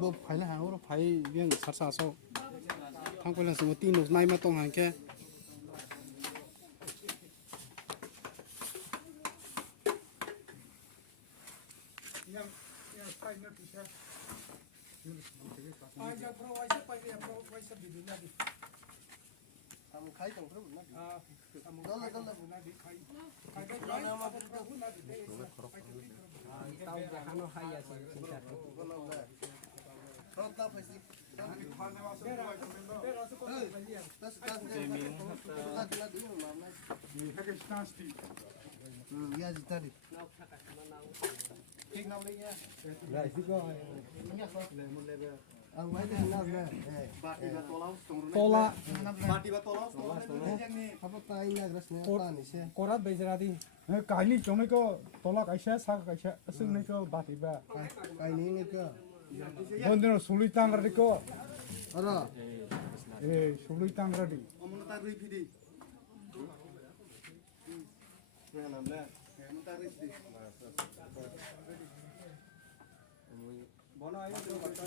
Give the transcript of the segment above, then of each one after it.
bộ phải là hàng phải viên sát sát sau thằng quay là số tin nộp nay mà tông hàng kia khai tổng số đó là tao giờ nó hay vậy tao tao phải gì korat bezradi kaili chomai ko tola kaisa sa kaisa asung nei ko bati ba kaini ni ko bondino sului tangradi ko ara sului tangradi omonta rui pidi ya namle omonta rui pidi bono ayo to bata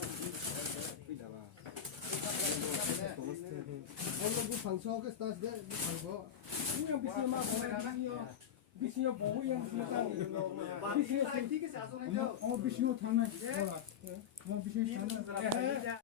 pida ba Kalau bu fangso ke stas deh, bu fangso. Ini yang bisa mah bisnya bohu yang bisa tadi. Bisnya sih ke sasung aja. Oh bisnya tanah. Oh bisnya tanah.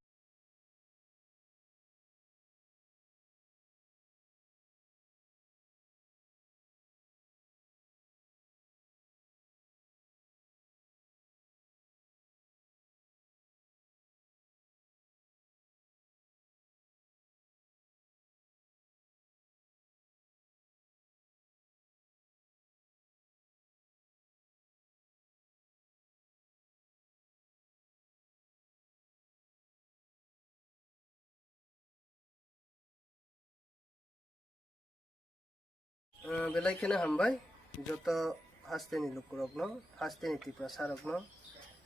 Belai kena hambai, joto haste ni lukurokno, haste ni tipra sarokno,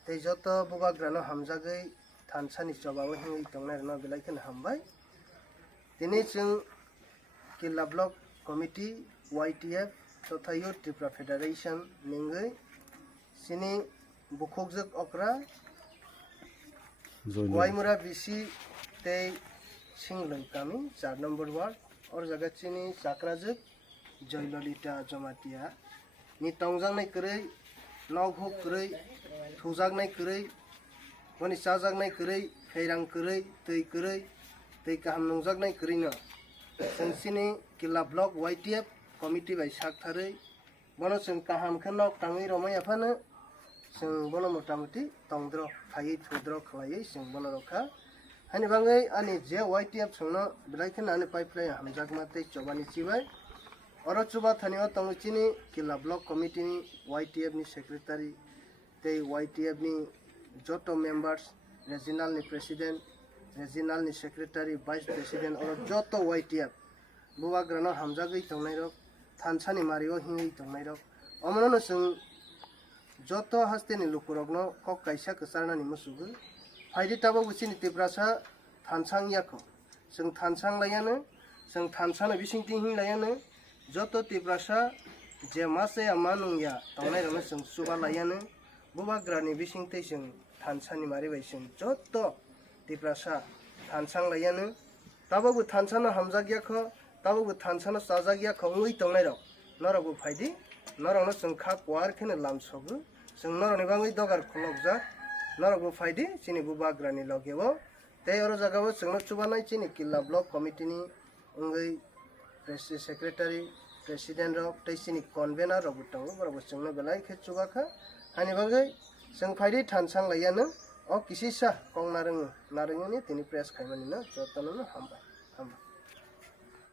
tei joto bubagrano hamjagai thansani jobawo hingi tongnai belai kena hambai. Tini chung Kila Block Committee YTF totha Youth Tipra Federation ningai sini bukhokjak okra Waimura BC tei Singloi kami 4 number ward or jaga chini sakrajak Joylolita Jamatia ni tongjang nai krei noghok krei thujak nai krei wani sajak nai krei feirang krei tei kaham nongjak nai krei no sini Kila Block YTF committee bai sakthar bono sing kaham khe nok tangi romai aphano sing bono motamoti tongdro phai thudro khwlai sing bono rokha hani bangai ani je YTF sungno belai khe ani pipeline hamjak ma tei chobani chibai Oro Chuba Thaniwa Tonguchini Kila Block Committee ni YTF ni Secretary Tei YTF ni Joto Members Regional ni President Regional ni Secretary Vice President Oro Joto YTF Bubagrano Hamjagui Tongnai Thansani Mario Hingi Tongnai Omono Sung Joto Haste ni Lukurogno Kok Kaisa Kesarna ni Musugu Haidi Tabo Guchini Tiprasa Thansang Yako Sung Thansang Layane Sung Thansana Bisingting Hing Layane Joto Tiprasa je mase amanung ya tongnai rona sung suba layane bubagrani bisingtei sung thansani mari bai sung joto Tiprasa thansang layane tabogu thansana hamjagya kho tabogu thansana sajagya kho ngui tongnai rok norogu phaidi norongno sung khak war khene lamsogu sung noroni bangui dogar khulokjak norogu phaidi chini bubagrani logebo tei oro jagao sungno chubanai chini Kila Block Committee ni ungui Secretary, President of Taisini Convener of Butango, but was Sung Belai Chubaka, and Evangai, Sung Padi Tansang Layana, or Kisisa, Kong Narang, Narangani, Tini Press Kamanina, Jotano, Hamba.